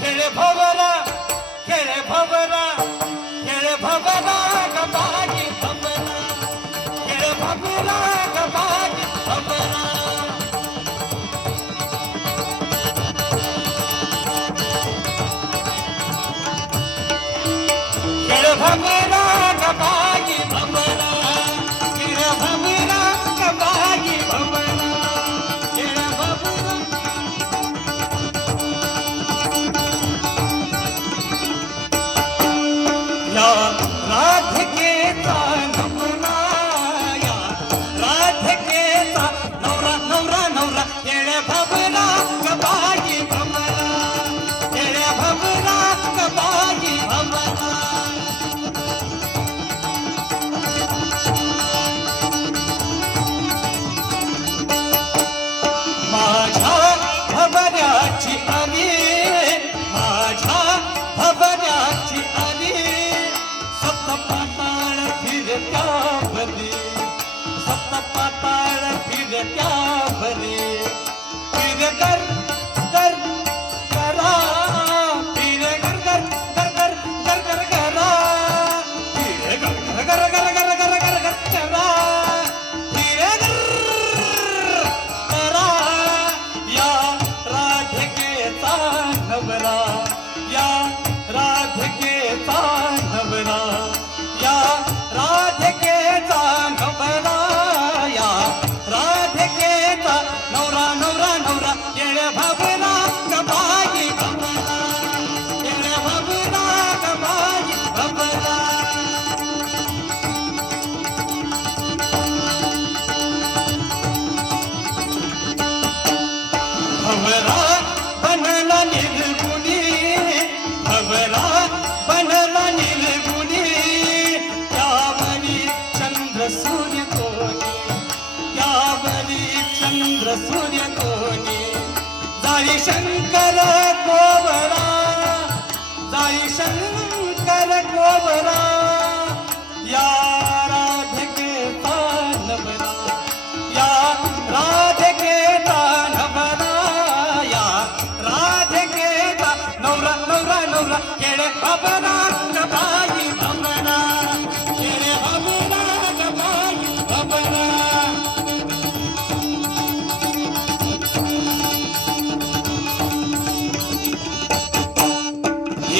खेळ भवरा खेळ भवरा खेळ भवरा गबागी भवरा खेळ भवरा गबागी भवरा खेळ भवरा गबागी भवरा खेळ भवरा गबागी भवरा खेळ भवरा या राधिकेचा नवरा या राधिकेचा नवरा नवरा नवरा खेळ भवरा गबागी भवरा खेळ भवरा गबागी भवरा माझ्या भवऱ्याची आली माझ्या भवऱ्याची आली सप्त पाताळ फिरत्या भरी सप्त पाताळ फिरत्या भरी फिर कर कर करा फिर कर कर कर कर कर कर करा फिर कर कर कर कर कर कर कर करा फिर कर करा या राधिकेचा नवरा या राधिकेचा नवरा या राधिकेचा नवरा या राधिकेचा नवरा नवरा नवरा येळ भवरा गबागी भवरा येळ भवरा गबागी भवरा भवरा बनला निर्गुणी भवरा बनला निर्गुणी त्यावरी चंद्र सूर्य कोणी त्यावरी चंद्र सूर्य कोणी जाई शंकर गोवरा जाई शंकर गोवरा या राधिकेचा नवरा या राधिकेचा नवरा या राधिकेचा नवरा नवरा नवरा खेळ भवरा गबागी भवरा खेळ भवरा गबागी भवरा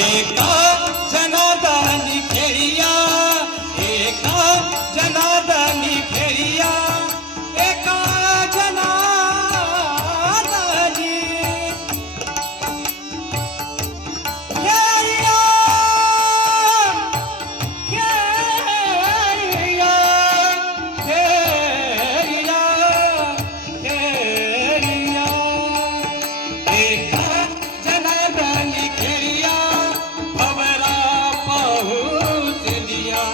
एका जनार्दनी खेळिया एका जनार्दनी खेळिया एका जनार्दनी खेळिया खेळिया खेळिया खेळिया एका जनार्दनी खेळिया भवरा पाहुचलिया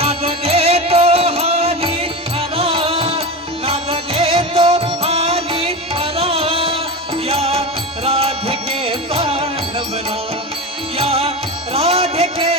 नाद देतो हानी खरा नाद देतो हानी खरा या राधिकेचा नवरा या राधिके